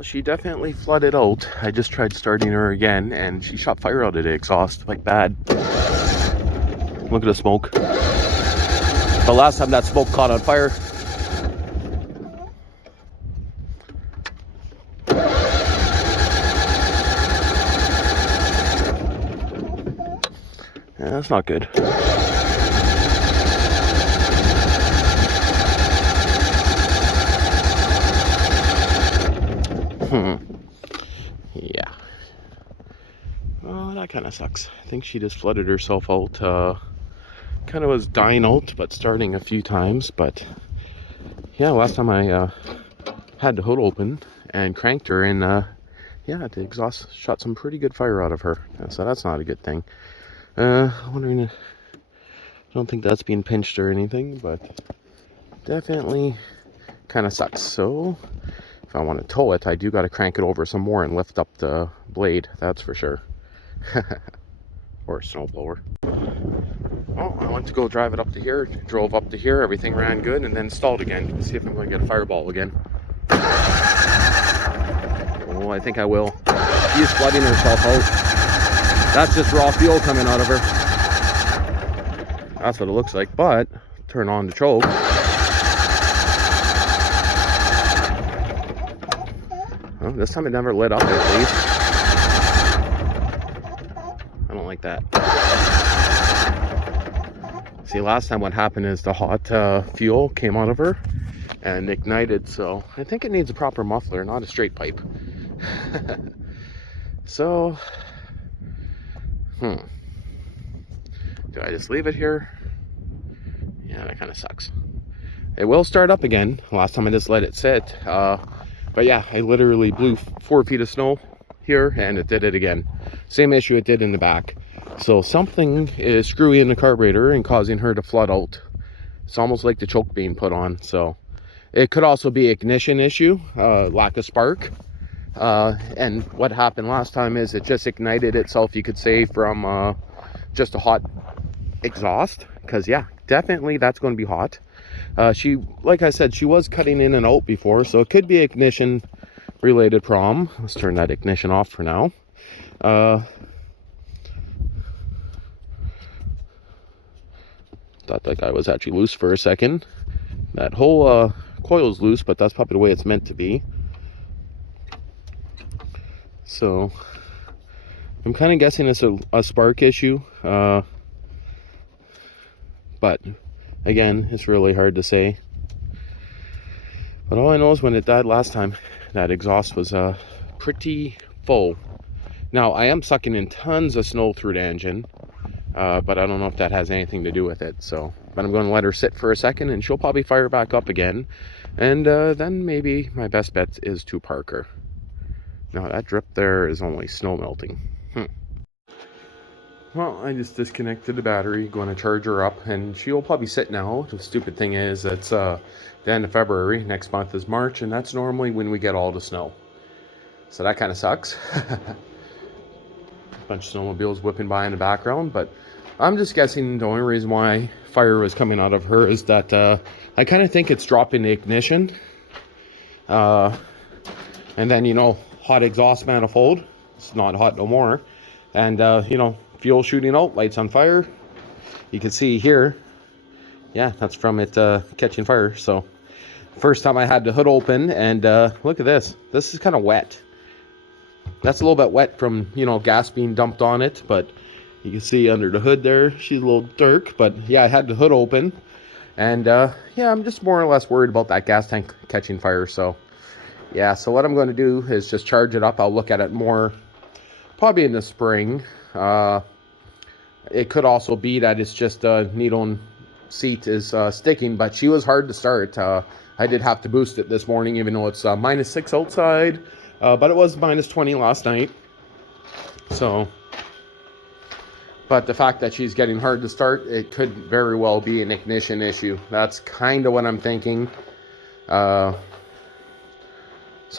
Well, she definitely flooded out. I just tried starting her again, and she shot fire out of the exhaust, like bad. Look at the smoke. The last time that smoke caught on fire. Yeah, that's not good. Yeah. Oh, that kind of sucks. I think she just flooded herself out. Kind of was dying out, but starting a few times. But yeah, last time I had the hood open and cranked her, and yeah, the exhaust shot some pretty good fire out of her. So that's not a good thing. Wondering, I don't think that's being pinched or anything, but definitely kind of sucks. So if I want to tow it, I do got to crank it over some more and lift up the blade, that's for sure. Or a snowblower. Oh, I went to go drive it up to here, drove up to here, everything ran good, and then stalled again. Let's see if I'm going to get a fireball again. Oh, I think I will. She's flooding herself out. That's just raw fuel coming out of her. That's what it looks like, but turn on the choke. Well, this time it never lit up at least. I don't like that. See, last time what happened is the hot fuel came out of her and ignited, so I think it needs a proper muffler, not a straight pipe. So, do I just leave it here? Yeah, that kind of sucks. It will start up again. Last time I just let it sit. But yeah, I literally blew 4 feet of snow here and it did it again. Same issue it did in the back. So something is screwy in the carburetor and causing her to flood out. It's almost like the choke being put on. So it could also be ignition issue, lack of spark. And what happened last time is it just ignited itself, you could say, from just a hot exhaust. Because yeah, definitely that's going to be hot. She, like I said, she was cutting in and out before, so it could be ignition related problem. Let's turn that ignition off for now. Thought that guy was actually loose for a second. That whole coil is loose, but that's probably the way it's meant to be. So I'm kind of guessing it's a spark issue, but again, it's really hard to say. But all I know is when it died last time, that exhaust was pretty full. Now I am sucking in tons of snow through the engine, but I don't know if that has anything to do with it. So, but I'm going to let her sit for a second and she'll probably fire back up again. And then maybe my best bet is to park her. Now that drip there is only snow melting. Well, I just disconnected the battery, going to charge her up, and she'll probably sit now. The stupid thing is it's the end of February, next month is March, and that's normally when we get all the snow. So that kind of sucks. A bunch of snowmobiles whipping by in the background, but I'm just guessing the only reason why fire was coming out of her is that I kind of think it's dropping the ignition. And then, you know, hot exhaust manifold, it's not hot no more. And, you know, fuel shooting out, lights on fire. You can see here, yeah, that's from it catching fire. So first time I had the hood open, and look at this. This is kind of wet. That's a little bit wet from, you know, gas being dumped on it, but you can see under the hood there, she's a little dark. But yeah, I had the hood open, and yeah, I'm just more or less worried about that gas tank catching fire. So yeah, so what I'm going to do is just charge it up. I'll look at it more probably in the spring. It could also be that it's just needle seat is sticking, but she was hard to start. I did have to boost it this morning, even though it's -6 outside, but it was -20 last night. So, but the fact that she's getting hard to start, it could very well be an ignition issue. That's kind of what I'm thinking. So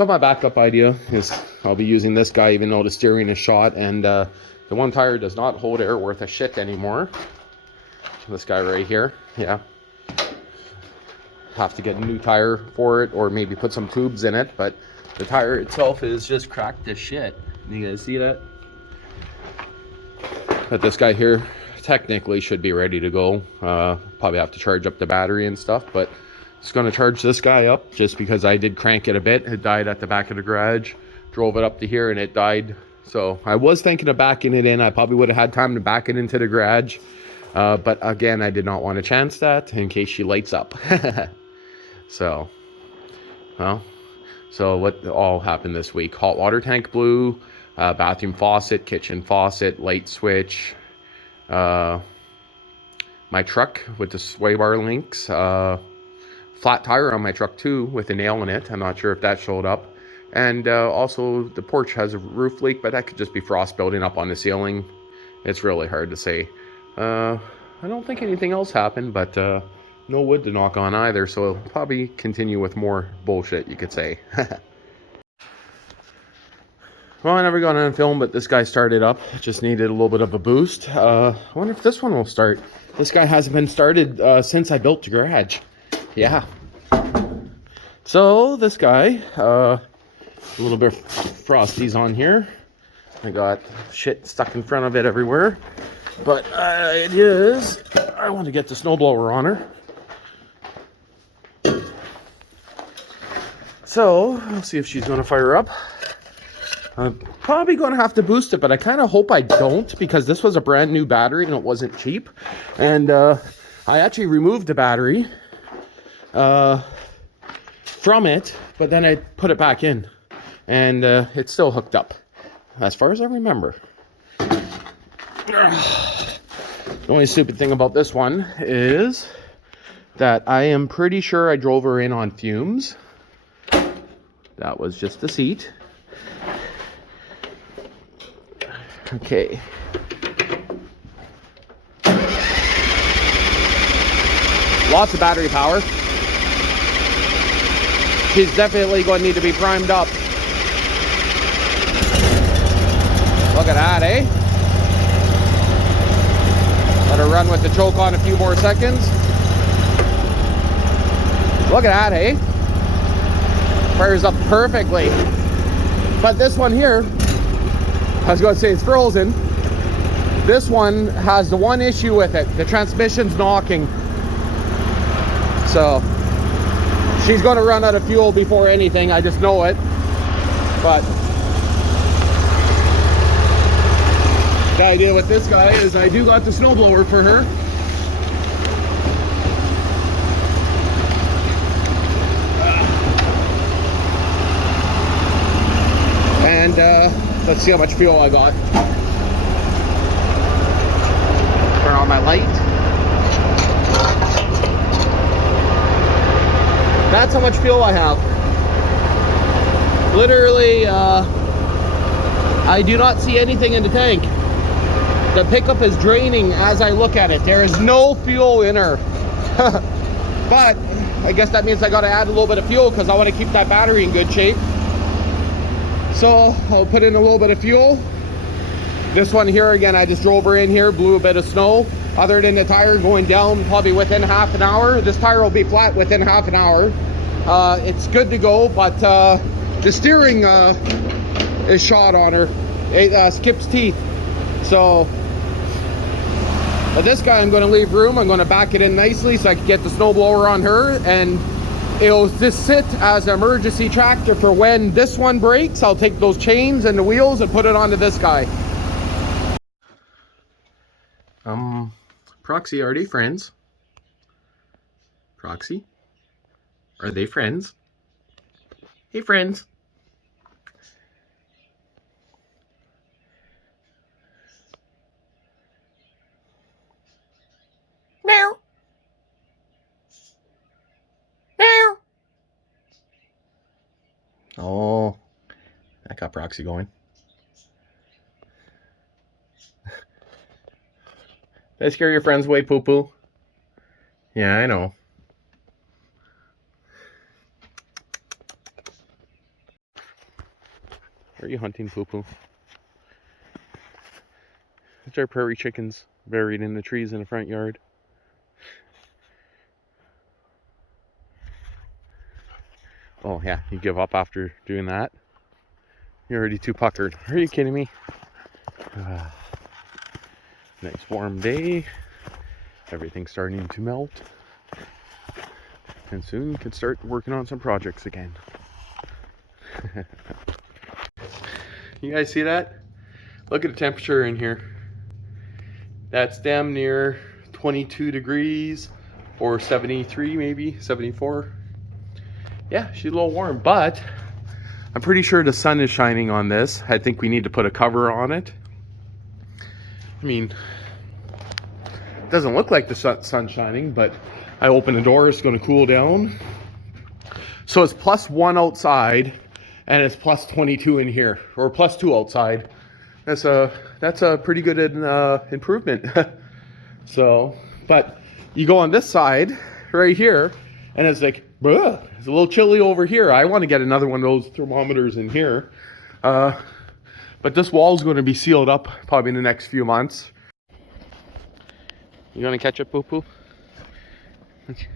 my backup idea is I'll be using this guy, even though the steering is shot, and the one tire does not hold air worth a shit anymore. This guy right here, yeah. Have to get a new tire for it, or maybe put some tubes in it, but The tire itself is just cracked to shit. You guys see that? But this guy here technically should be ready to go. Probably have to charge up the battery and stuff, but just gonna charge this guy up just because I did crank it a bit. It died at the back of the garage, drove it up to here and it died. So I was thinking of backing it in. I probably would have had time to back it into the garage. But again, I did not want to chance that in case she lights up. So, well, so what all happened this week? Hot water tank blew, bathroom faucet, kitchen faucet, light switch, my truck with the sway bar links, flat tire on my truck too with a nail in it. I'm not sure if that showed up. And also the porch has a roof leak, but that could just be frost building up on the ceiling. It's really hard to say. I don't think anything else happened, but no wood to knock on either, so I'll probably continue with more bullshit, you could say. Well, I never got on film, but this guy started up. Just needed a little bit of a boost. I wonder if this one will start. This guy hasn't been started since I built the garage. Yeah. So this guy, a little bit of frosties on here. I got shit stuck in front of it everywhere. But it is, I want to get the snowblower on her. So, I'll see if she's going to fire up. I'm probably going to have to boost it, but I kind of hope I don't, because this was a brand new battery and it wasn't cheap. And I actually removed the battery from it, but then I put it back in. And it's still hooked up, as far as I remember. The only stupid thing about this one is that I am pretty sure I drove her in on fumes. That was just the seat. Okay. Lots of battery power. She's definitely going to need to be primed up. Look at that, eh? Let her run with the choke on a few more seconds. Look at that, eh? Fires up perfectly. But this one here, I was going to say it's frozen. This one has the one issue with it. The transmission's knocking. So, she's going to run out of fuel before anything. I just know it. But the idea with this guy is I do got the snowblower for her. And let's see how much fuel I got. Turn on my light. That's how much fuel I have. Literally, I do not see anything in the tank. The pickup is draining as I look at it. There is no fuel in her. But I guess that means I got to add a little bit of fuel because I want to keep that battery in good shape. So I'll put in a little bit of fuel. This one here, again, I just drove her in here, blew a bit of snow. Other than the tire going down probably within half an hour. This tire will be flat within half an hour. It's good to go, but the steering is shot on her. It skips teeth. So, but this guy I'm going to leave room. I'm going to back it in nicely so I can get the snowblower on her, and it'll just sit as an emergency tractor for when this one breaks. I'll take those chains and the wheels and put it onto this guy. Proxy, are they friends? Proxy? Are they friends? Hey, friends. Meow. Meow. Oh, that got Proxy going. Did I scare your friends away, poo-poo? Yeah, I know. Are you hunting, poo-poo? It's our prairie chickens buried in the trees in the front yard. Oh yeah, you give up after doing that? You're already too puckered. Are you kidding me? Nice warm day. Everything's starting to melt. And soon we can start working on some projects again. You guys see that? Look at the temperature in here. That's damn near 22 degrees or 73 maybe, 74. Yeah, she's a little warm, but I'm pretty sure the sun is shining on this. I think we need to put a cover on it. I mean, it doesn't look like the sun's shining, but I open the door, it's going to cool down. So it's +1 outside, and it's +22 in here, or +2 outside. That's a pretty good improvement. So, but you go on this side right here, and it's like, ugh, it's a little chilly over here. I want to get another one of those thermometers in here. But this wall's going to be sealed up probably in the next few months. You gonna catch it, Poo Poo? Okay.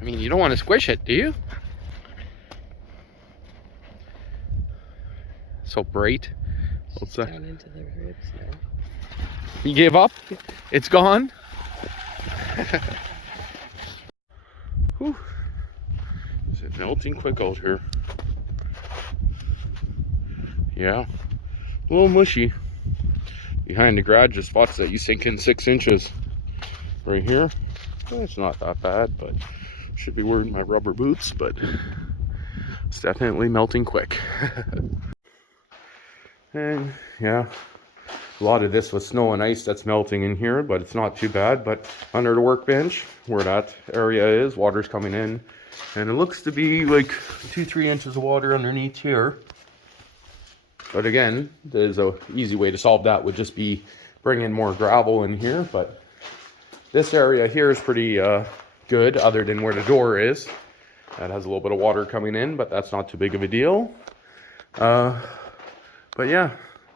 I mean, you don't want to squish it, do you? So bright. What's that? Down into the ribs now. You gave up? It's gone? Whew. Is it melting quick out here? Yeah. A little mushy. Behind the garage is spots that you sink in 6 inches. Right here, well, it's not that bad, but should be wearing my rubber boots, but it's definitely melting quick. And yeah, a lot of this was snow and ice that's melting in here, but it's not too bad. But under the workbench where that area is, water's coming in, and it looks to be like 2-3 inches of water underneath here. But again, there's a easy way to solve that, would just be bringing more gravel in here. But this area here is pretty good, other than where the door is. That has a little bit of water coming in, but that's not too big of a deal. But yeah,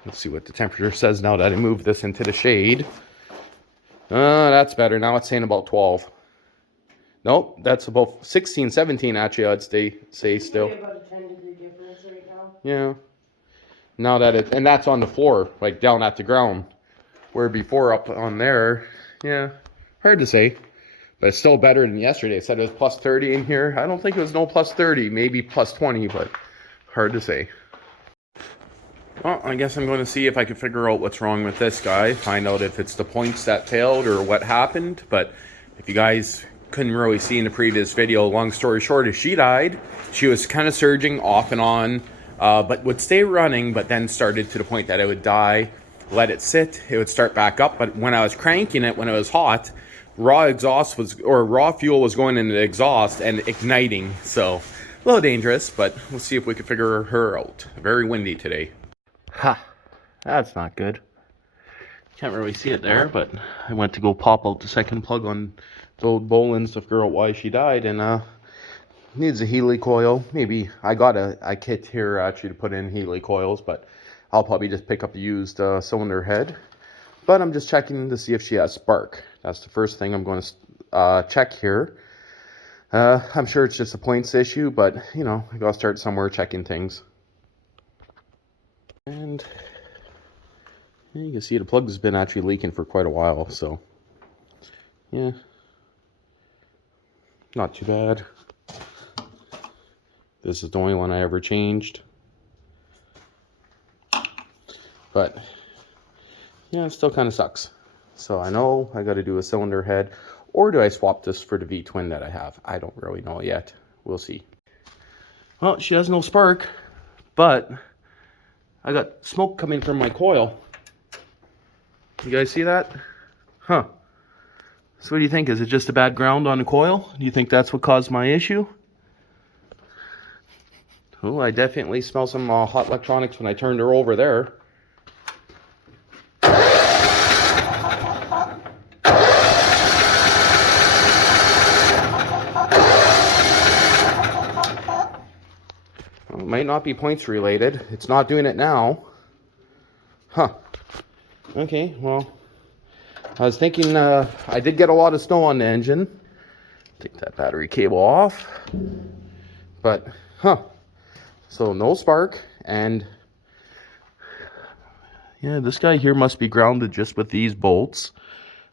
let's see what the temperature says now that I moved this into the shade. That's better. Now it's saying about 12. Nope, that's about 16, 17 actually, I'd say still. About a 10-degree difference right now. Yeah. Now that it, and that's on the floor, like down at the ground. Where before up on there, yeah, hard to say. But it's still better than yesterday. It said it was +30 in here. I don't think it was no +30, maybe +20, but hard to say. Well, I guess I'm going to see if I can figure out what's wrong with this guy. Find out if it's the points that failed or what happened. But if you guys couldn't really see in the previous video, long story short, is she died. She was kind of surging off and on, but would stay running, but then started to the point that it would die. Let it sit, it would start back up. But when I was cranking it, when it was hot, raw fuel was going into the exhaust and igniting. So a little dangerous, but we'll see if we can figure her out. Very windy today. Ha, that's not good. Can't really see it there, but I went to go pop out the second plug on the old Bolens to figure out why she died, and needs a Healy coil. Maybe I got a kit here actually to put in Healy coils, but I'll probably just pick up the used cylinder head. But I'm just checking to see if she has spark. That's the first thing I'm going to check here. I'm sure it's just a points issue, but you know, I gotta start somewhere checking things. And you can see the plug has been actually leaking for quite a while, so yeah, not too bad. This is the only one I ever changed, but yeah, it still kind of sucks. So I know I got to do a cylinder head, or do I swap this for the V-twin that I have? I don't really know yet. We'll see. Well, she has no spark, but I got smoke coming from my coil. You guys see that? Huh. So what do you think? Is it just a bad ground on the coil? Do you think that's what caused my issue? Oh, I definitely smell some hot electronics when I turned her over there. Well, it might not be points related. It's not doing it now. Huh. Okay, well, I was thinking I did get a lot of snow on the engine Take that battery cable off. But, so no spark, and yeah, this guy here must be grounded just with these bolts.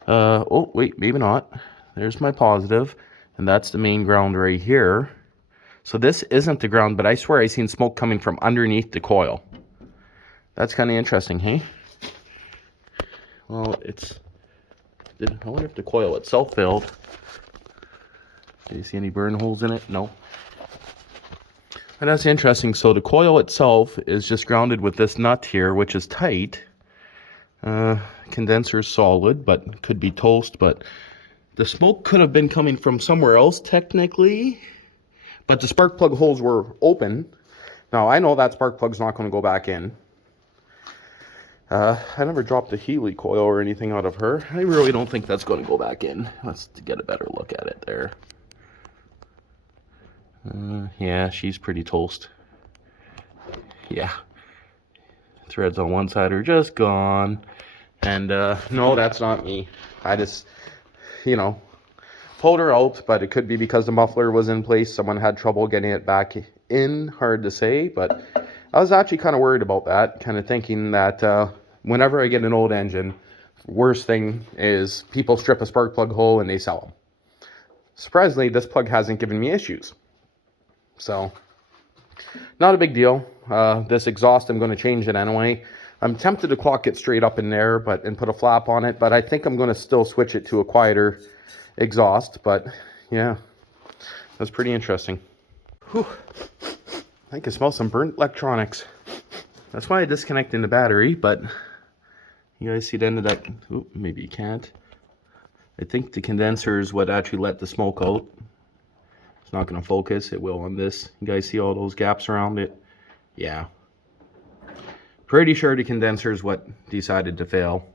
Oh, wait, maybe not. There's my positive, and that's the main ground right here. So this isn't the ground, but I swear I seen smoke coming from underneath the coil. That's kind of interesting, hey? Well, I wonder if the coil itself failed. Do you see any burn holes in it? No. And that's interesting. So the coil itself is just grounded with this nut here, which is tight. Condenser is solid, but could be toast. But the smoke could have been coming from somewhere else, technically. But the spark plug holes were open. Now, I know that spark plug's not going to go back in. I never dropped the Healy coil or anything out of her. I really don't think that's going to go back in. Let's get a better look at it there. Yeah, she's pretty toast. Yeah. Threads on one side are just gone. And no, that's not me. I just, pulled her out, but it could be because the muffler was in place. Someone had trouble getting it back in. Hard to say, but I was actually kind of worried about that. Kind of thinking that whenever I get an old engine, worst thing is people strip a spark plug hole and they sell them. Surprisingly, this plug hasn't given me issues. So, not a big deal. This exhaust, I'm going to change it anyway. I'm tempted to clock it straight up in there and put a flap on it, but I think I'm going to still switch it to a quieter exhaust. But yeah, that's pretty interesting. Whew. I can smell some burnt electronics. That's why I disconnected the battery, but you guys see the end of that? Ooh, maybe you can't. I think the condenser is what actually let the smoke out. It's not going to focus. It will on this. You guys see all those gaps around it? Yeah. Pretty sure the condenser is what decided to fail.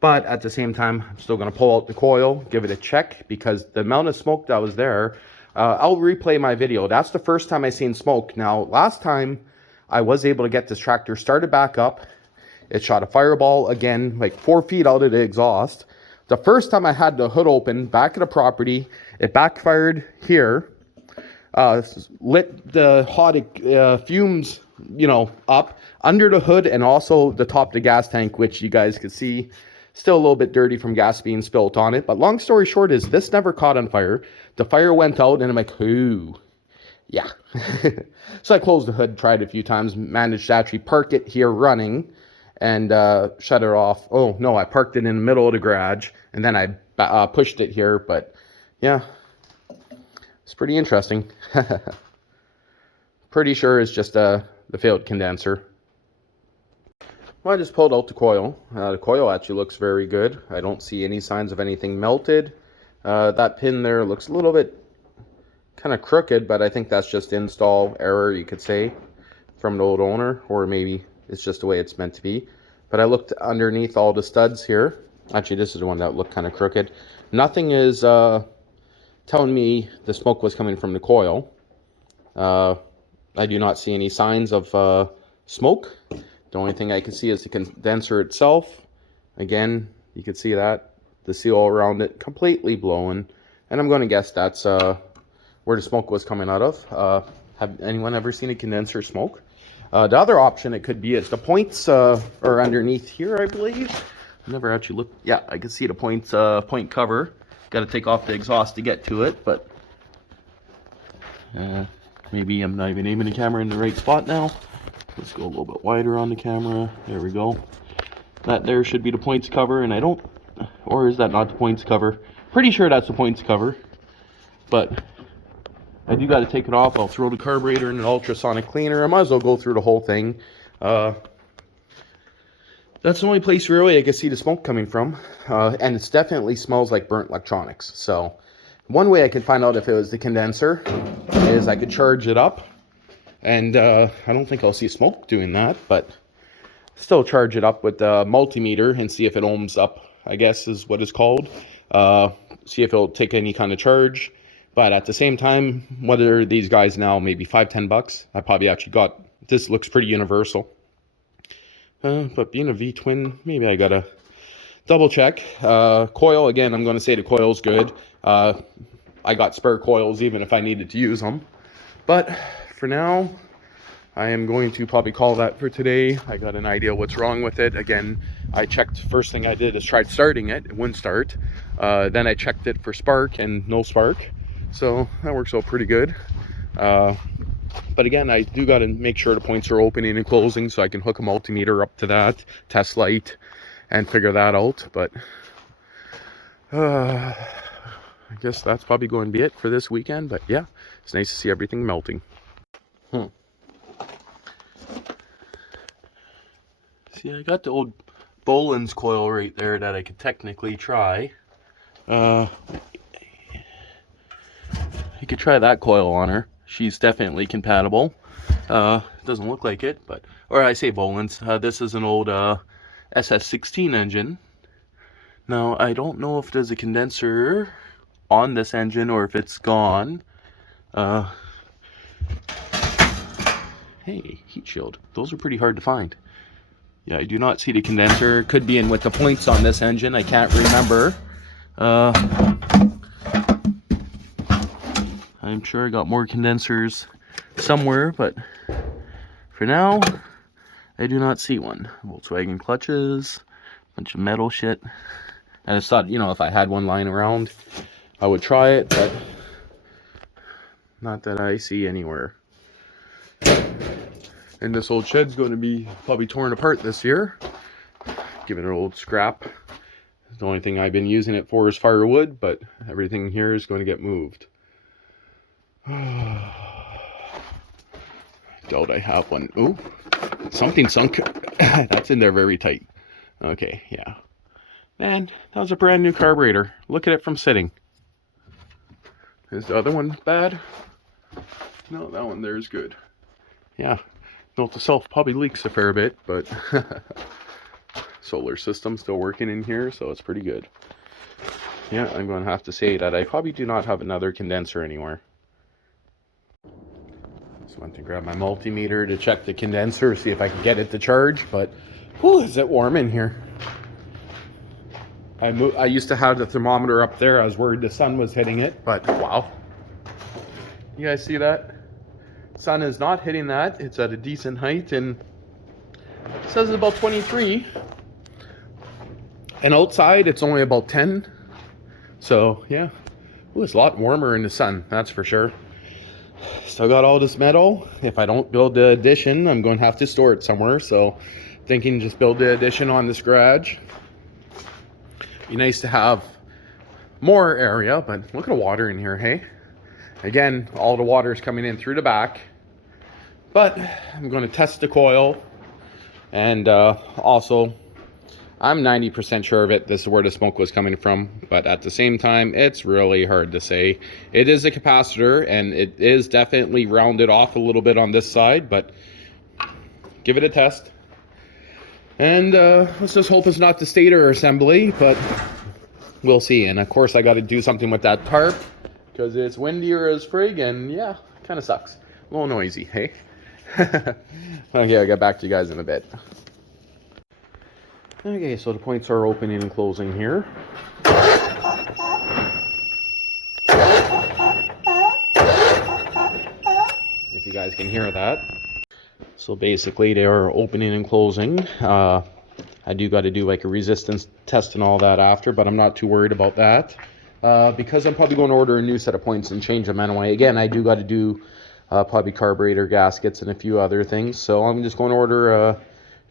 But at the same time, I'm still going to pull out the coil, give it a check, because the amount of smoke that was there, I'll replay my video. That's the first time I seen smoke. Now, last time I was able to get this tractor started back up. It shot a fireball again, like 4 feet out of the exhaust. The first time I had the hood open back at the property, it backfired here, lit the hot fumes, up under the hood and also the top of the gas tank, which you guys could see still a little bit dirty from gas being spilt on it. But long story short is this never caught on fire. The fire went out and I'm like, ooh, yeah. So I closed the hood, tried a few times, managed to actually park it here running and shut it off. Oh no, I parked it in the middle of the garage and then I pushed it here. But yeah, it's pretty interesting. Pretty sure it's just the failed condenser. Well, I just pulled out the coil. The coil actually looks very good. I don't see any signs of anything melted. That pin there looks a little bit kind of crooked, but I think that's just install error, you could say, from the old owner, or maybe it's just the way it's meant to be. But I looked underneath all the studs here. Actually, this is the one that looked kind of crooked. Nothing is telling me the smoke was coming from the coil. I do not see any signs of smoke. The only thing I can see is the condenser itself. Again, you can see that. The seal around it completely blown. And I'm going to guess that's where the smoke was coming out of. Have anyone ever seen a condenser smoke? The other option it could be is the points are underneath here, I believe. I never actually looked. Yeah, I can see the point cover. Got to take off the exhaust to get to it, but maybe I'm not even aiming the camera in the right spot now. Let's go a little bit wider on the camera. There we go. That there should be the points cover, and I don't, or is that not the points cover? Pretty sure that's the points cover, but I do got to take it off. I'll throw the carburetor in an ultrasonic cleaner. I might as well go through the whole thing. That's the only place really I can see the smoke coming from, and it definitely smells like burnt electronics. So one way I can find out if it was the condenser is I could charge it up. And I don't think I'll see smoke doing that, but still charge it up with the multimeter and see if it ohms up, I guess is what it's called. See if it'll take any kind of charge. But at the same time, whether these guys now maybe $5-10, I probably actually got, this looks pretty universal. But being a V-twin, maybe I gotta double check. Coil, again, I'm going to say the coil's good. I got spare coils even if I needed to use them. But for now, I am going to probably call that for today. I got an idea what's wrong with it. Again, I checked, first thing I did is tried starting it. It wouldn't start. Then I checked it for spark and no spark. So that works out pretty good. But again, I do got to make sure the points are opening and closing so I can hook a multimeter up to that, test light, and figure that out. But I guess that's probably going to be it for this weekend. But yeah, it's nice to see everything melting. See, I got the old Bolens coil right there that I could technically try. I could try that coil on her. She's definitely compatible. Doesn't look like it, but, or I say Bolens. This is an old SS16 engine. Now, I don't know if there's a condenser on this engine or if it's gone. Hey, heat shield. Those are pretty hard to find. Yeah, I do not see the condenser. Could be in with the points on this engine. I can't remember. I'm sure I got more condensers somewhere, but for now, I do not see one. Volkswagen clutches, bunch of metal shit. I just thought, you know, if I had one lying around, I would try it, but not that I see anywhere. And this old shed's going to be probably torn apart this year. Give it an old scrap. The only thing I've been using it for is firewood, but everything here is going to get moved. I doubt I have one. Oh, something sunk. That's in there very tight. Okay, yeah. Man, that was a brand new carburetor. Look at it from sitting. Is the other one bad? No, that one there is good. Yeah. Note to self, probably leaks a fair bit, but solar system still working in here, so it's pretty good. Yeah, I'm going to have to say that I probably do not have another condenser anywhere. Just went to grab my multimeter to check the condenser, see if I can get it to charge, but whew, is it warm in here. I used to have the thermometer up there. I was worried the sun was hitting it, but wow. You guys see that? Sun is not hitting that. It's at a decent height, and it says it's about 23. And outside, it's only about 10. So, yeah. Ooh, it's a lot warmer in the sun, that's for sure. Still got all this metal. If I don't build the addition, I'm going to have to store it somewhere. So, thinking just build the addition on this garage. Be nice to have more area, but look at the water in here, hey? Again, all the water is coming in through the back. But I'm going to test the coil. And also, I'm 90% sure of it. This is where the smoke was coming from. But at the same time, it's really hard to say. It is a capacitor, and it is definitely rounded off a little bit on this side. But give it a test. And let's just hope it's not the stator assembly, but we'll see. And of course, I got to do something with that tarp because it's windier as frig, and yeah, kind of sucks. A little noisy, hey? Okay, I'll get back to you guys in a bit. Okay, so the points are opening and closing here. If you guys can hear that. So basically they are opening and closing. I do got to do like a resistance test and all that after, but I'm not too worried about that. Because I'm probably going to order a new set of points and change them anyway. Again, I do got to do probably carburetor gaskets and a few other things. So I'm just going to order a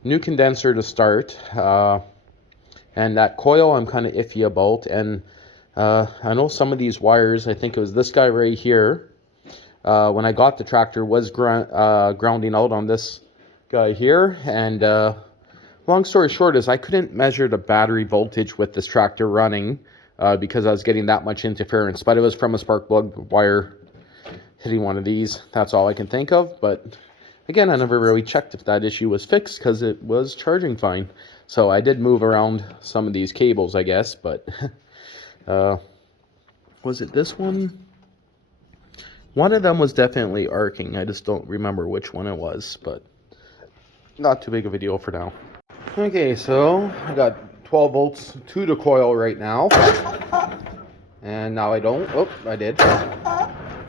new condenser to start. And that coil I'm kind of iffy about. And I know some of these wires, I think it was this guy right here. When I got the tractor was grounding out on this guy here, and long story short is I couldn't measure the battery voltage with this tractor running because I was getting that much interference, but it was from a spark plug wire hitting one of these. That's all I can think of, but again, I never really checked if that issue was fixed because it was charging fine. So I did move around some of these cables, I guess, but was it this one? One of them was definitely arcing. I just don't remember which one it was, but not too big of a deal for now. Okay, so I got 12 volts to the coil right now. And now I don't. Oh, I did.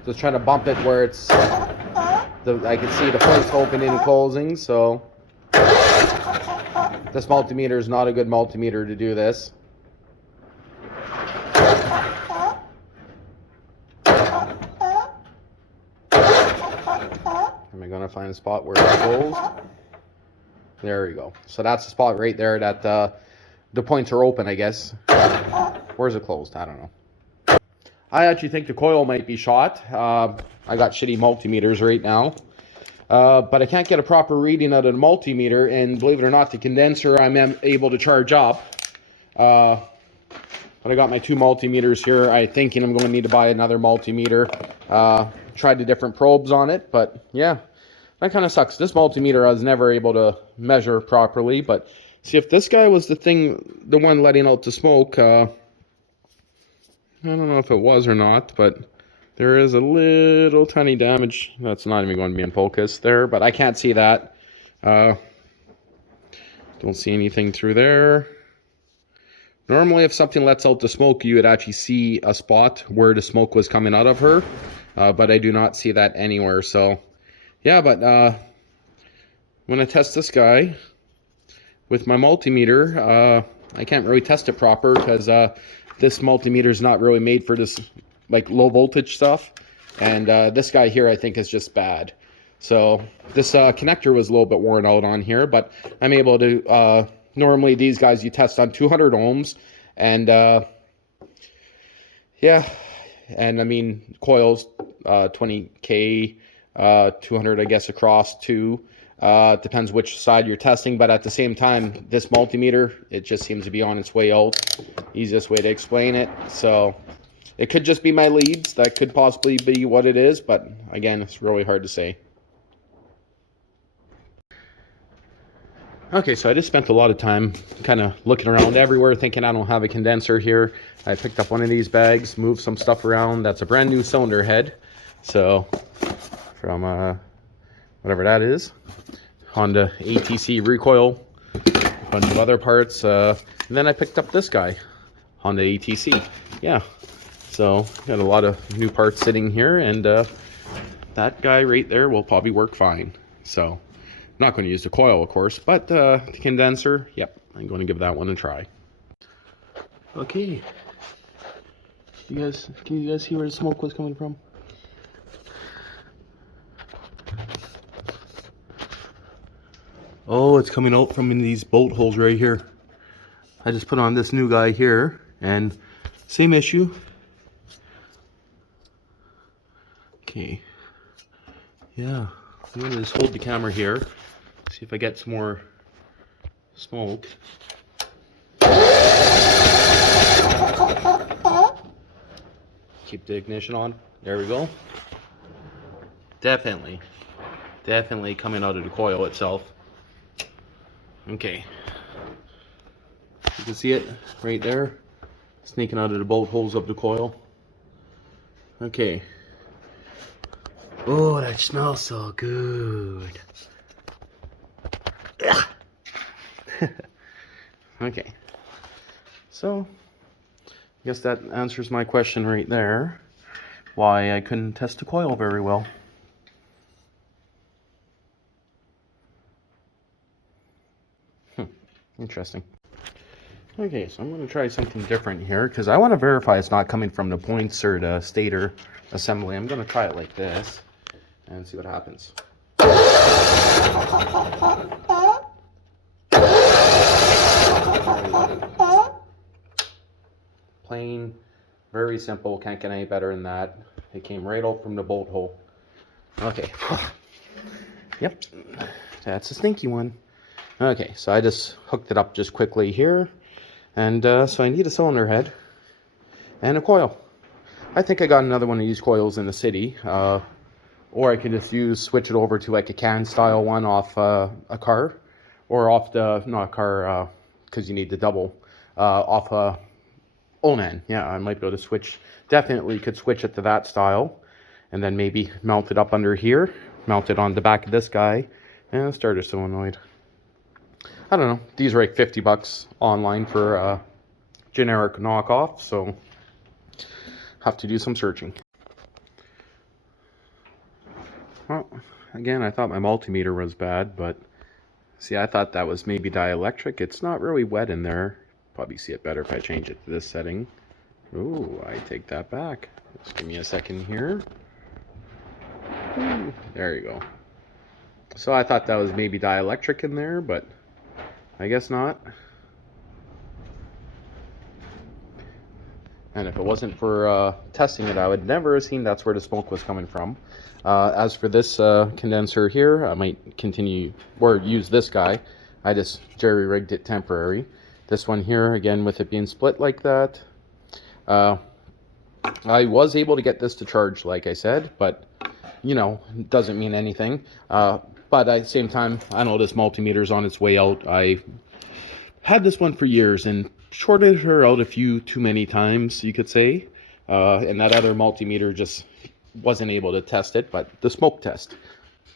Just trying to bump it where it's I can see the points opening and closing. So this multimeter is not a good multimeter to do this. Am I going to find a spot where it's closed? There we go. So that's the spot right there that the points are open, I guess. Where's it closed? I don't know. I actually think the coil might be shot. I got shitty multimeters right now. But I can't get a proper reading out of the multimeter, and believe it or not, the condenser I'm able to charge up. But I got my 2 multimeters here. I'm thinking I'm going to need to buy another multimeter. Tried the different probes on it, but yeah, that kind of sucks. This multimeter I was never able to measure properly, but see, if this guy was the one letting out the smoke, I don't know if it was or not, but there is a little tiny damage. That's not even going to be in focus there, but I can't see that. Don't see anything through there. Normally, if something lets out the smoke, you would actually see a spot where the smoke was coming out of her, but I do not see that anywhere. So, yeah, but when I test this guy with my multimeter, I can't really test it proper because this multimeter is not really made for this like low voltage stuff, and this guy here I think is just bad. So this connector was a little bit worn out on here, but I'm able to normally these guys you test on 200 ohms, and yeah, and I mean coils 20k 200 I guess across too. Depends which side you're testing, but at the same time, this multimeter, it just seems to be on its way out. Easiest way to explain it. So it could just be my leads. That could possibly be what it is, but again, it's really hard to say. Okay, so I just spent a lot of time kind of looking around everywhere, thinking I don't have a condenser here. I picked up one of these bags, moved some stuff around. That's a brand new cylinder head. So from whatever that is, Honda ATC recoil, a bunch of other parts. And then I picked up this guy, Honda ATC. Yeah, so got a lot of new parts sitting here, and that guy right there will probably work fine. So I'm not going to use the coil, of course, but the condenser, yep, I'm going to give that one a try. Okay, can you guys see where the smoke was coming from? Oh, it's coming out from in these bolt holes right here. I just put on this new guy here, and same issue. Okay. Yeah, I'm gonna just hold the camera here, see if I get some more smoke. Keep the ignition on. There we go. Definitely coming out of the coil itself. Okay, you can see it right there, sneaking out of the bolt holes of the coil. Okay. Oh, that smells so good. Okay, so I guess that answers my question right there, why I couldn't test the coil very well. Interesting. Okay, so I'm going to try something different here, because I want to verify it's not coming from the points or the stator assembly. I'm going to try it like this and see what happens. Plain, very simple, can't get any better than that. It came right out from the bolt hole. Okay. Yep, that's a stinky one. Okay, so I just hooked it up just quickly here, and so I need a cylinder head and a coil. I think I got another one of these coils in the city, or I could just switch it over to like a can style one off a car, or off the, not a car, because you need the double, off a Onan. Yeah, I might be able to switch, definitely could switch it to that style, and then maybe mount it up under here, mount it on the back of this guy, and a starter solenoid. I don't know, these are like 50 bucks online for a generic knockoff, so have to do some searching. Well, again, I thought my multimeter was bad, but see, I thought that was maybe dielectric. It's not really wet in there. Probably see it better if I change it to this setting. Ooh, I take that back. Just give me a second here. Ooh, there you go. So I thought that was maybe dielectric in there, but I guess not. And if it wasn't for testing it, I would never have seen that's where the smoke was coming from. As for this condenser here, I might continue or use this guy. I just jerry-rigged it temporary. This one here, again, with it being split like that. I was able to get this to charge, like I said, but, you know, it doesn't mean anything. But at the same time, I know this multimeter's on its way out. I had this one for years and shorted her out a few too many times, you could say. And that other multimeter just wasn't able to test it, but the smoke test.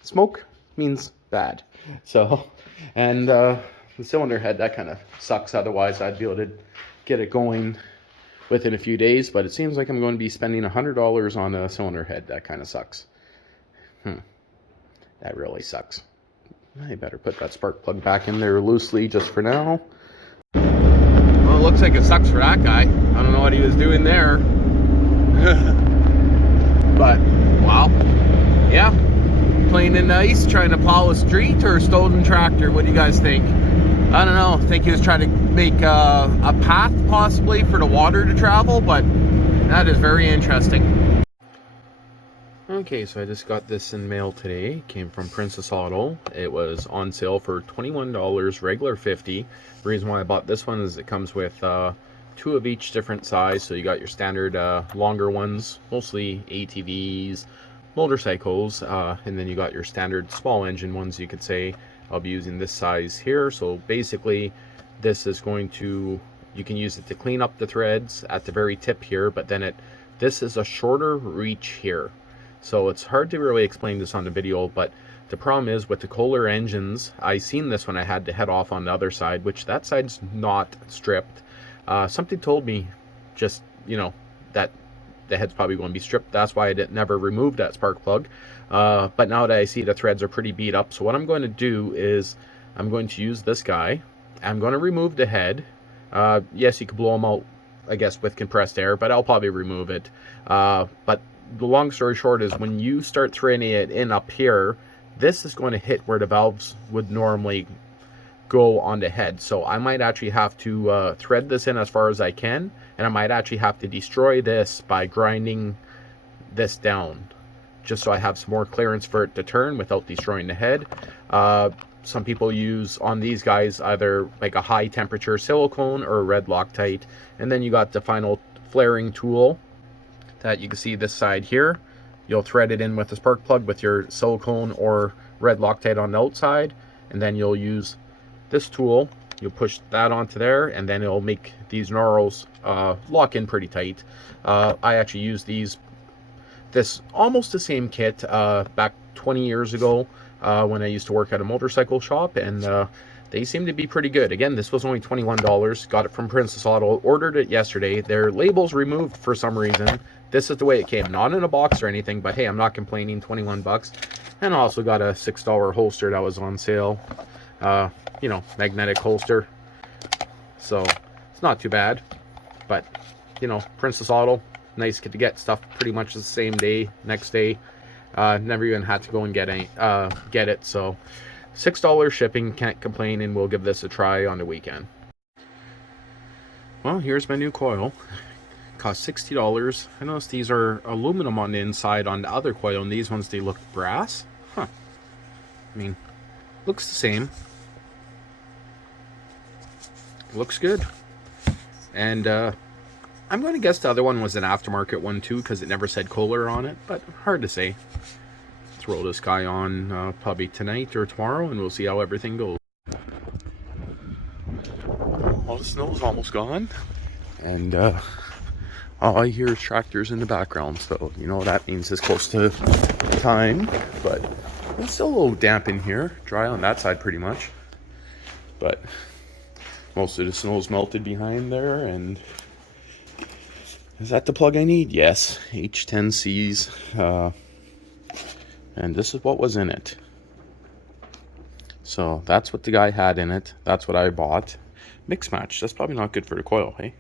Smoke means bad. So, and the cylinder head, that kind of sucks. Otherwise, I'd be able to get it going within a few days, but it seems like I'm going to be spending $100 on a cylinder head. That kind of sucks. That really sucks. I better put that spark plug back in there loosely just for now. Well, it looks like it sucks for that guy. I don't know what he was doing there. But, wow. Yeah. Playing in the ice, trying to plow a street, or stolen tractor? What do you guys think? I don't know. I think he was trying to make a path possibly for the water to travel, but that is very interesting. Okay, so I just got this in mail today. It came from Princess Auto. It was on sale for $21, regular $50. The reason why I bought this one is it comes with two of each different size. So you got your standard longer ones, mostly ATVs, motorcycles, and then you got your standard small engine ones, you could say. I'll be using this size here. So basically, this is going to, you can use it to clean up the threads at the very tip here, but then this is a shorter reach here. So it's hard to really explain this on the video, but the problem is with the Coil engines, I seen this when I had to head off on the other side, which that side's not stripped. Something told me just, you know, that the head's probably going to be stripped. That's why I never removed that spark plug. But now that I see the threads are pretty beat up, so what I'm going to do is I'm going to use this guy. I'm going to remove the head. Yes, you could blow them out, I guess, with compressed air, but I'll probably remove it. But the long story short is when you start threading it in up here, this is going to hit where the valves would normally go on the head. So I might actually have to thread this in as far as I can, and I might actually have to destroy this by grinding this down, just so I have some more clearance for it to turn without destroying the head. Some people use on these guys either like a high temperature silicone or a red Loctite, and then you got the final flaring tool that you can see this side here. You'll thread it in with the spark plug with your silicone or red Loctite on the outside, and then you'll use this tool. You'll push that onto there, and then it'll make these knurls lock in pretty tight. I actually used this almost the same kit back 20 years ago when I used to work at a motorcycle shop, and they seem to be pretty good. Again, this was only $21. Got it from Princess Auto. Ordered it yesterday. Their label's removed for some reason. This is the way it came. Not in a box or anything, but hey, I'm not complaining. 21 bucks. And I also got a $6 holster that was on sale. You know, magnetic holster. So, it's not too bad. But, you know, Princess Auto, nice to get stuff pretty much the same day, next day. Never even had to go and get it. So, $6 shipping, can't complain, and we'll give this a try on the weekend. Well, here's my new coil. Cost $60. I noticed these are aluminum on the inside on the other coil, and these ones, they look brass. Huh. I mean, looks the same. Looks good. And I'm going to guess the other one was an aftermarket one too, because it never said Coil on it, but hard to say. Throw this guy on probably tonight or tomorrow, and we'll see how everything goes. All the snow's almost gone, and all I hear is tractors in the background, so you know what that means. It's close to time, but it's still a little damp in here. Dry on that side pretty much, but most of the snow's melted behind there, and Is that the plug I need? Yes, H10Cs. And this is what was in it. So that's what the guy had in it. That's what I bought. Mix match. That's probably not good for the coil, hey?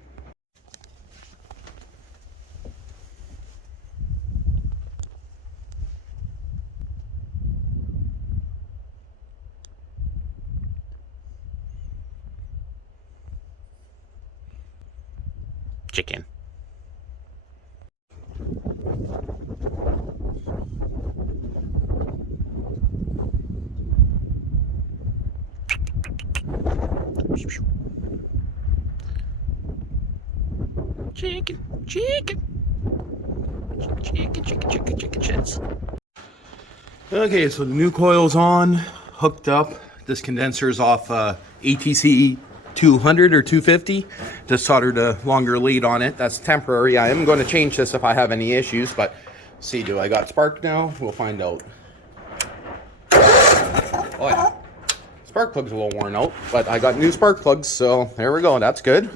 Chicken. Chicken, chicken. Chicken shits. Okay, so the new coil's on, hooked up. This condenser's off ATC 200 or 250. Just soldered a longer lead on it. That's temporary. I am going to change this if I have any issues, but see, do I got spark now? We'll find out. Oh yeah, spark plug's a little worn out, but I got new spark plugs, so there we go. That's good.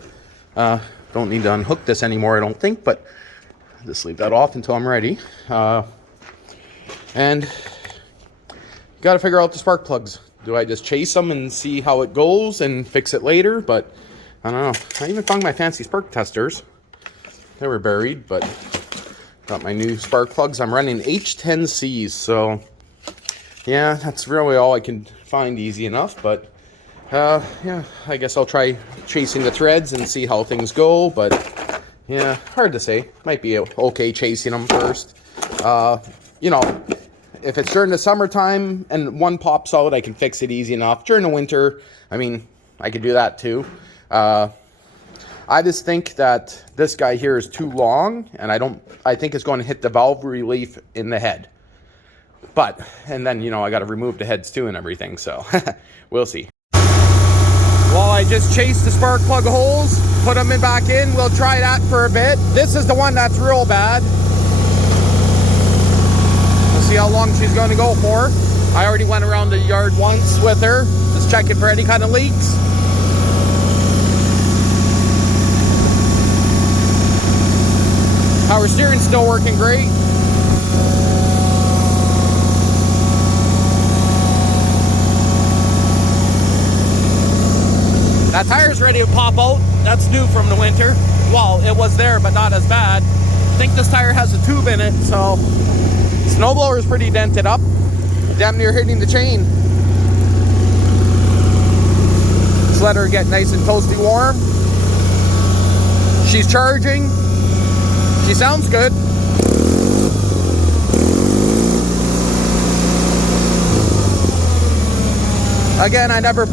Don't need to unhook this anymore, I don't think, but just leave that off until I'm ready. And got to figure out the spark plugs. Do I just chase them and see how it goes and fix it later? But I don't know. I even found my fancy spark testers. They were buried, but got my new spark plugs. I'm running H10Cs, so yeah, that's really all I can find easy enough. But yeah, I guess I'll try chasing the threads and see how things go. But yeah, hard to say. Might be okay chasing them first. You know, if it's during the summertime and one pops out, I can fix it easy enough. During the winter, I mean, I could do that too. I just think that this guy here is too long, and I think it's going to hit the valve relief in the head. But, and then, you know, I got to remove the heads too and everything, so we'll see. Well, I just chased the spark plug holes, put them back in. We'll try that for a bit. This is the one that's real bad. See how long she's going to go for. I already went around the yard once with her, just checking for any kind of leaks. Power steering's still working great. That tire's ready to pop out. That's new from the winter. Well, it was there, but not as bad. I think this tire has a tube in it, so snowblower is pretty dented up, damn near hitting the chain. Just let her get nice and toasty warm. She's charging. She sounds good. Again, I never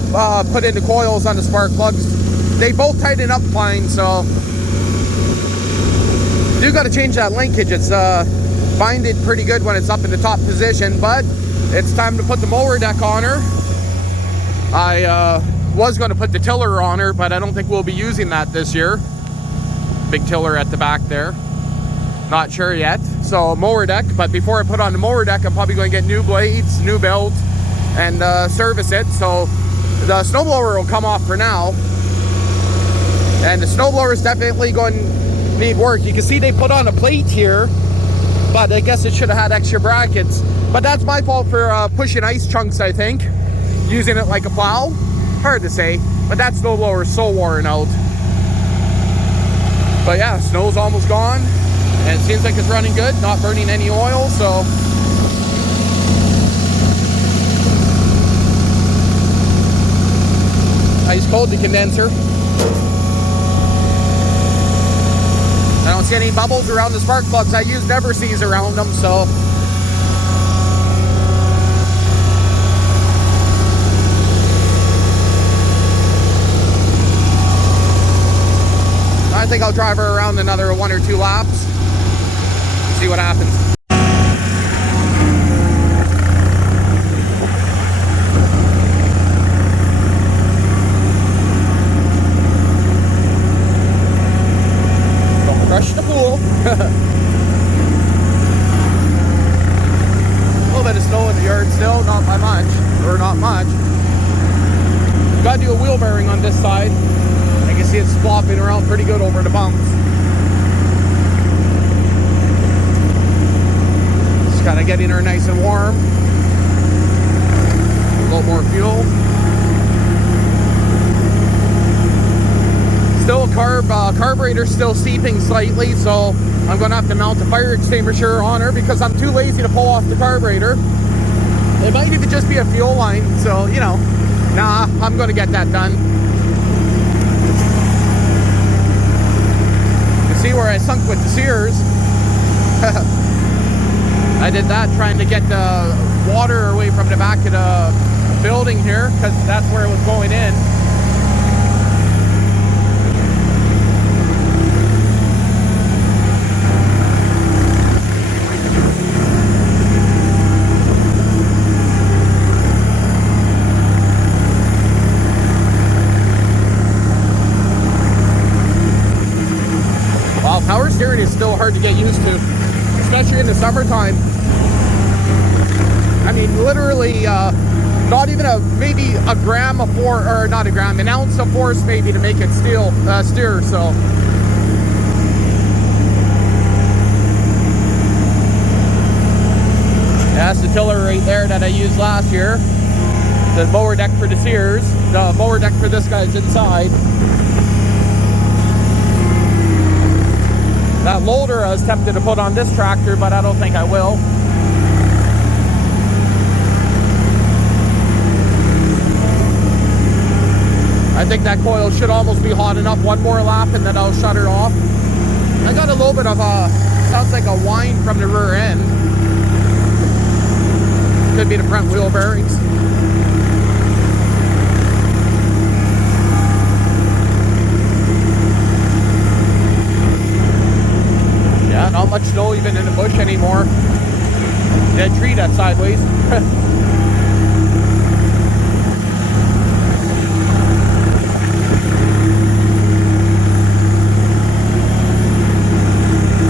put in the coils on the spark plugs. They both tighten up fine, so do got to change that linkage. It's binded pretty good when it's up in the top position, but it's time to put the mower deck on her. I was going to put the tiller on her, but I don't think we'll be using that this year. Big tiller at the back there. Not sure yet. So mower deck, but before I put on the mower deck, I'm probably going to get new blades, new belt, and service it. So the snowblower will come off for now. And the snowblower is definitely going to need work. You can see they put on a plate here, but I guess it should have had extra brackets. But that's my fault for pushing ice chunks, I think. Using it like a plow. Hard to say, but that snowblower is so worn out. But yeah, snow's almost gone. And it seems like it's running good, not burning any oil, so. Ice cold the condenser. I don't see any bubbles around the spark plugs. I use never sees around them, so. I think I'll drive her around another 1 or 2 laps. See what happens. Don't crush the pool. A little bit of snow in the yard still, not by much, or not much. Got to do a wheel bearing on this side. I can see it's flopping around pretty good over the bumps. Just gotta get in her nice and warm. A little more fuel. Still carburetor still seeping slightly, so I'm gonna have to mount a fire extinguisher on her because I'm too lazy to pull off the carburetor. It might even just be a fuel line, so you know, nah, I'm gonna get that done. You see where I sunk with the Sears? I did that trying to get the water away from the back of the building here because that's where it was going in. Wow, power steering is still hard to get used to, especially in the summertime. I mean, literally, not even maybe a gram of force, or not a gram, an ounce of force maybe to make it steer, so. That's the tiller right there that I used last year. The mower deck for the Sears. The mower deck for this guy's inside. That loader I was tempted to put on this tractor, but I don't think I will. I think that coil should almost be hot enough. One more lap and then I'll shut her off. I got a little bit of sounds like a whine from the rear end. Could be the front wheel bearings. Yeah, not much snow even in the bush anymore. Dead tree that's sideways.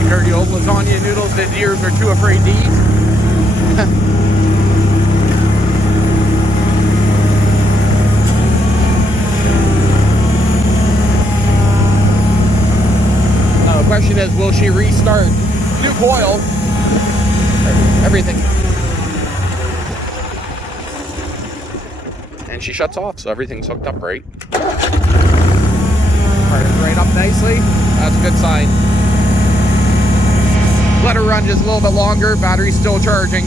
Dirty old lasagna noodles that deers are too afraid to eat. Now the question is, will she restart? New coil, everything. And she shuts off, so everything's hooked up right. Right up nicely. That's a good sign. Let her run just a little bit longer. Battery's still charging.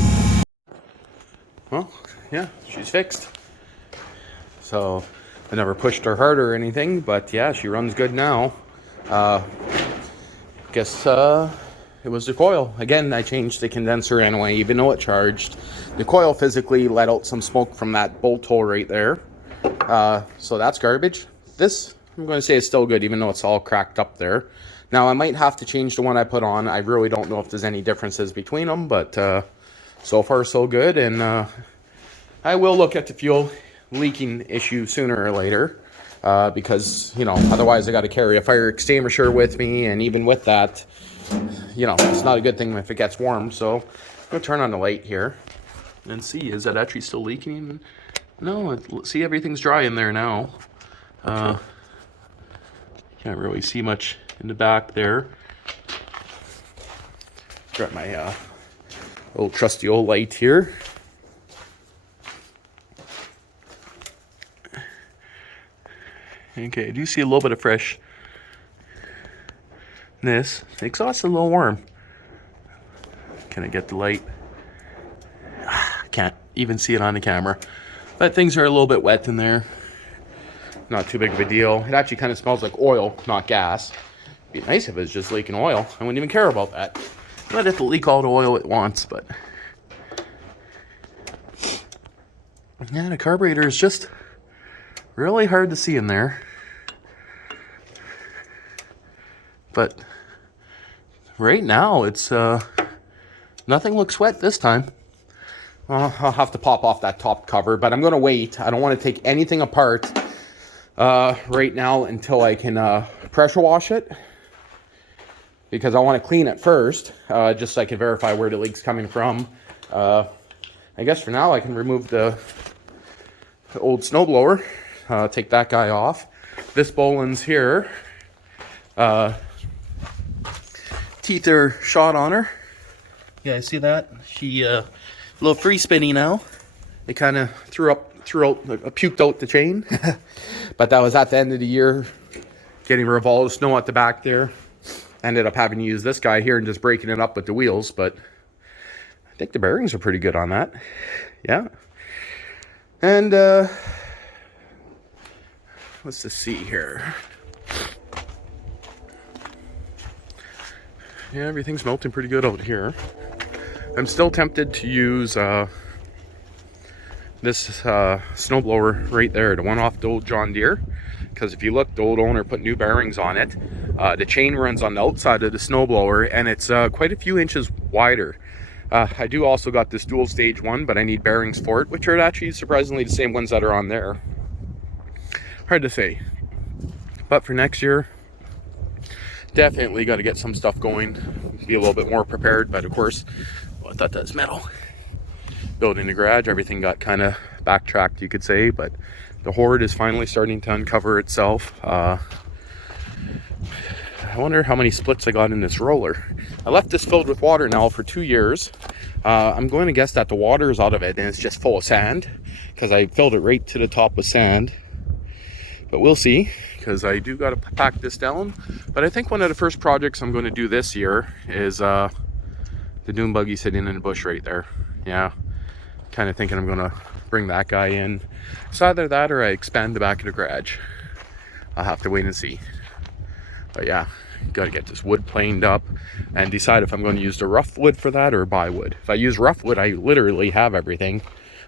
Well, yeah, she's fixed. So I never pushed her hard or anything, but yeah, she runs good now. Guess it was the coil. Again, I changed the condenser anyway, even though it charged. The coil physically let out some smoke from that bolt hole right there. So that's garbage. This, I'm going to say, is still good, even though it's all cracked up there. Now, I might have to change the one I put on. I really don't know if there's any differences between them, but so far so good. And I will look at the fuel leaking issue sooner or later because, you know, otherwise I got to carry a fire extinguisher with me. And even with that, you know, it's not a good thing if it gets warm. So I'm going to turn on the light here and see, is that actually still leaking? No, see, everything's dry in there now. Can't really see much in the back there. Got my old trusty old light here. Okay, I do see a little bit of freshness. The exhaust is a little warm. Can I get the light? Can't even see it on the camera. But things are a little bit wet in there. Not too big of a deal. It actually kind of smells like oil, not gas. It'd be nice if it was just leaking oil. I wouldn't even care about that. Let it leak all the oil it wants, but yeah, the carburetor is just really hard to see in there. But right now, it's nothing looks wet this time. I'll have to pop off that top cover, but I'm going to wait. I don't want to take anything apart right now until I can pressure wash it, because I want to clean it first, just so I can verify where the leak's coming from. I guess for now I can remove the old snowblower, take that guy off. This Bolens here, teeth are shot on her. You guys see that? She a little free spinny now. It kind of puked out the chain. But that was at the end of the year, getting rid of all the snow at the back there. Ended up having to use this guy here and just breaking it up with the wheels, but I think the bearings are pretty good on that. Yeah. And let's just see here. Yeah, everything's melting pretty good out here. I'm still tempted to use this snowblower right there, the one off the old John Deere, because if you look, the old owner put new bearings on it. The chain runs on the outside of the snowblower, and it's quite a few inches wider. I do also got this dual stage one, but I need bearings for it, which are actually surprisingly the same ones that are on there. Hard to say, but for next year, definitely got to get some stuff going, be a little bit more prepared. But of course, well, I thought that was metal. Building the garage, everything got kind of backtracked, you could say, but the hoard is finally starting to uncover itself. I wonder how many splits I got in this roller. I left this filled with water now for 2 years. I'm going to guess that the water is out of it and it's just full of sand, because I filled it right to the top with sand. But we'll see, because I do got to pack this down. But I think one of the first projects I'm going to do this year is the dune buggy sitting in the bush right there. Yeah, kind of thinking I'm going to bring that guy in. It's either that or I expand the back of the garage. I'll have to wait and see. But yeah, got to get this wood planed up and decide if I'm going to use the rough wood for that or buy wood. If I use rough wood, I literally have everything,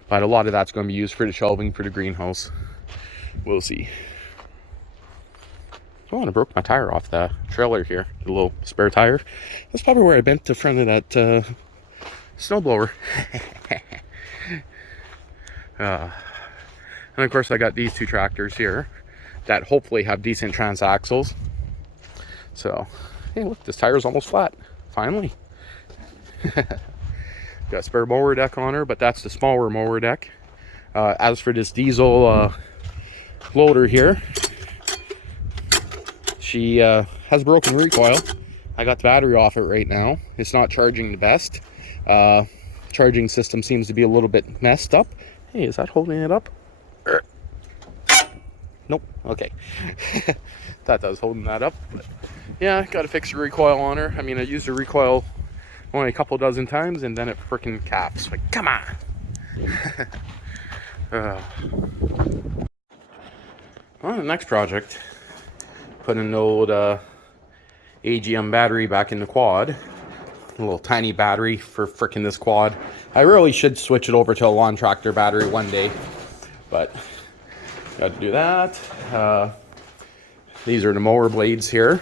but a lot of that's going to be used for the shelving for the greenhouse. We'll see. Oh, and I broke my tire off the trailer here, the little spare tire. That's probably where I bent the front of that snowblower. And of course I got these two tractors here that hopefully have decent transaxles. So, hey, look, this tire's almost flat, finally. Got spare mower deck on her, but that's the smaller mower deck. As for this diesel loader here, she has broken recoil. I got the battery off it right now. It's not charging the best. Charging system seems to be a little bit messed up. Hey, is that holding it up? Nope. Okay. Thought that was holding that up. But yeah, got to fix the recoil on her. I mean, I used the recoil only a couple dozen times, and then it freaking caps. Like, come on. On the next project, put an old AGM battery back in the quad. A little tiny battery for frickin' this quad. I really should switch it over to a lawn tractor battery one day, but got to do that. These are the mower blades here.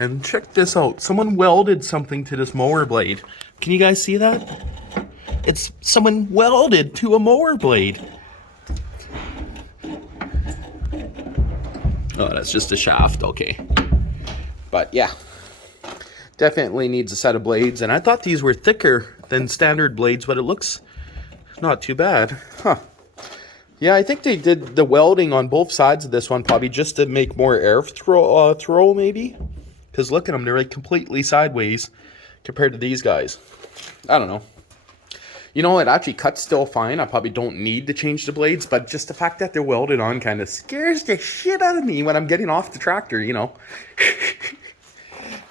And check this out. Someone welded something to this mower blade. Can you guys see that? It's someone welded to a mower blade. Oh, that's just a shaft. Okay. But yeah, definitely needs a set of blades. And I thought these were thicker than standard blades, but it looks not too bad. Huh. Yeah, I think they did the welding on both sides of this one probably just to make more air throw maybe. Because look at them, they're like completely sideways compared to these guys. I don't know. You know, it actually cuts still fine. I probably don't need to change the blades, but just the fact that they're welded on kind of scares the shit out of me when I'm getting off the tractor, you know.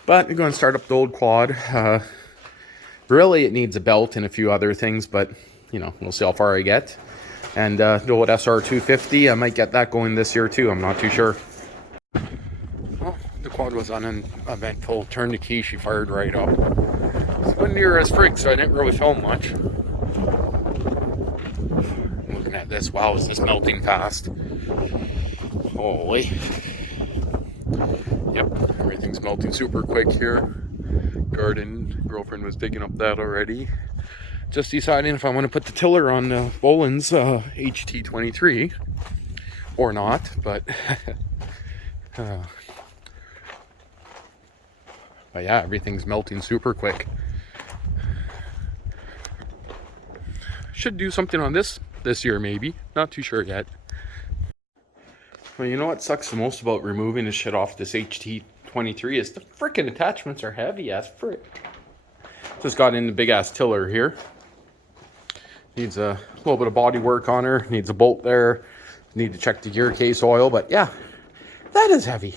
But I'm going to start up the old quad. Really, it needs a belt and a few other things, but, you know, we'll see how far I get. And the old SR250, I might get that going this year too. I'm not too sure. Well, the quad was uneventful. Turned the key, she fired right up. It's been near as frig, so I didn't really film much. Looking at this, wow, is this melting fast? Holy. Yep, everything's melting super quick here. Garden, girlfriend was digging up that already. Just deciding if I want to put the tiller on the Bolens HT-23 or not, but yeah, everything's melting super quick. Should do something on this year maybe, not too sure yet. Well, you know what sucks the most about removing the shit off this HT-23 is the freaking attachments are heavy as frick. Just got in the big ass tiller here. Needs a little bit of body work on her. Needs a bolt there. Need to check the gear case oil, but yeah, that is heavy.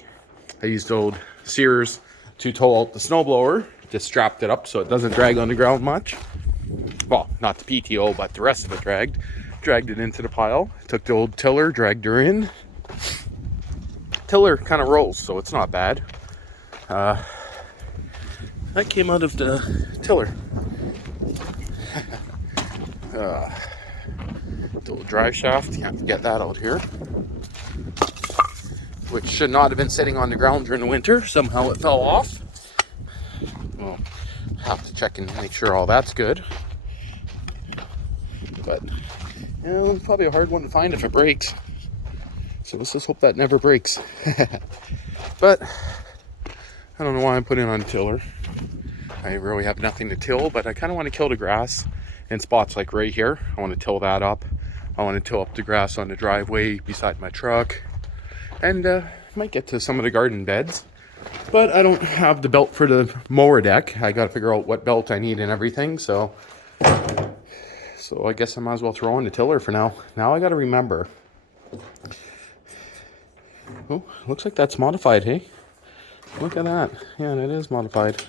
I used old Sears to tow out the snowblower. Just strapped it up so it doesn't drag on the ground much. Well, not the PTO, but the rest of it dragged. Dragged it into the pile. Took the old tiller, dragged her in. Tiller kind of rolls, so it's not bad. That came out of the tiller. The old drive shaft, can't forget that out here. Which should not have been sitting on the ground during the winter. Somehow it fell off. Well, have to check and make sure all that's good. But, you know, it's probably a hard one to find if it breaks. So let's just hope that never breaks. But, I don't know why I'm putting on a tiller. I really have nothing to till, but I kind of want to kill the grass in spots like right here. I want to till that up. I want to till up the grass on the driveway beside my truck. And might get to some of the garden beds. But I don't have the belt for the mower deck. I got to figure out what belt I need and everything. So I guess I might as well throw in the tiller for now. Now I got to remember. Oh, looks like that's modified, hey? Look at that. Yeah, it is modified.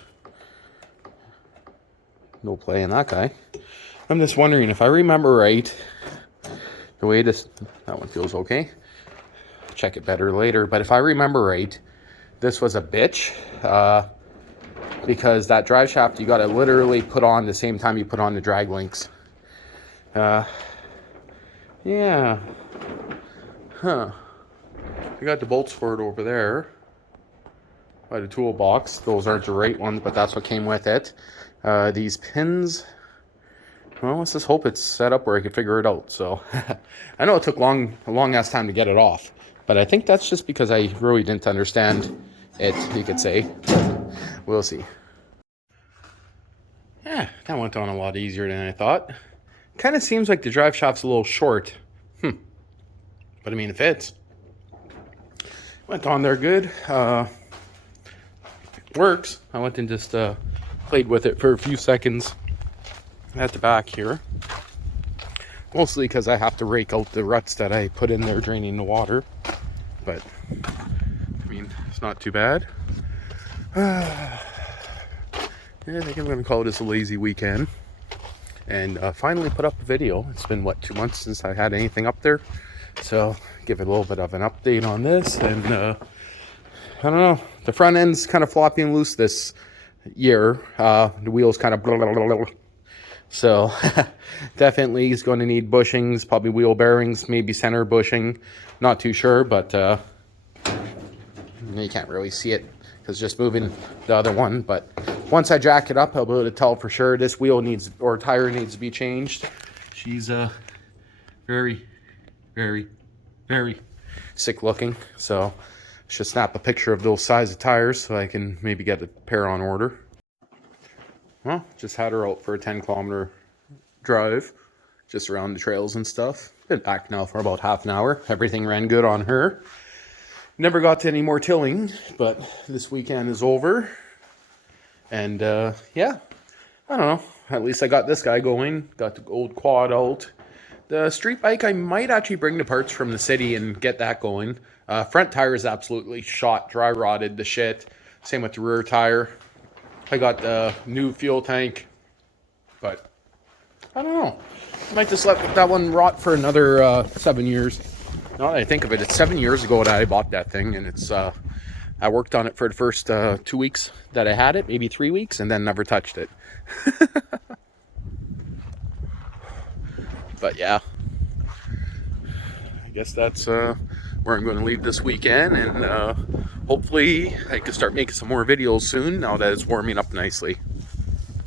No play in that guy. I'm just wondering if I remember right, the way that one feels okay. Check it better later. But if I remember right, this was a bitch. Because that drive shaft, you got to literally put on the same time you put on the drag links. Yeah. Huh. I got the bolts for it over there by the toolbox. Those aren't the right ones, but that's what came with it. These pins, well, let's just hope it's set up where I can figure it out. So I know it took a long ass time to get it off, but I think that's just because I really didn't understand it, you could say. We'll see. Yeah, that went on a lot easier than I thought. Kind of seems like the drive shaft's a little short. But I mean, it fits. Went on there good. Works. I went and just played with it for a few seconds at the back here. Mostly because I have to rake out the ruts that I put in there draining the water. But, I mean, it's not too bad. Yeah, I think I'm going to call this a lazy weekend. And finally put up a video. It's been, 2 months since I had anything up there. So, give it a little bit of an update on this. And, I don't know. The front end's kind of floppy and loose this year. The wheel's kind of blah, blah, blah, blah. So, definitely is going to need bushings, probably wheel bearings, maybe center bushing. Not too sure, but you can't really see it because just moving the other one. But once I jack it up, I'll be able to tell for sure this wheel needs, or tire needs to be changed. She's very, very, very sick looking. So, should snap a picture of those size of tires so I can maybe get a pair on order. Well, just had her out for a 10-kilometer drive, just around the trails and stuff. Been back now for about half an hour. Everything ran good on her. Never got to any more tilling, but this weekend is over. And yeah, I don't know. At least I got this guy going. Got the old quad out. The street bike, I might actually bring the parts from the city and get that going. Front tire is absolutely shot, dry rotted the shit. Same with the rear tire. I got the new fuel tank, but I don't know. I might just let that one rot for another 7 years. Now that I think of it, it's 7 years ago that I bought that thing, and it's I worked on it for the first 2 weeks that I had it, maybe 3 weeks, and then never touched it. But yeah, I guess that's where I'm going to leave this weekend, and hopefully I can start making some more videos soon now that it's warming up nicely.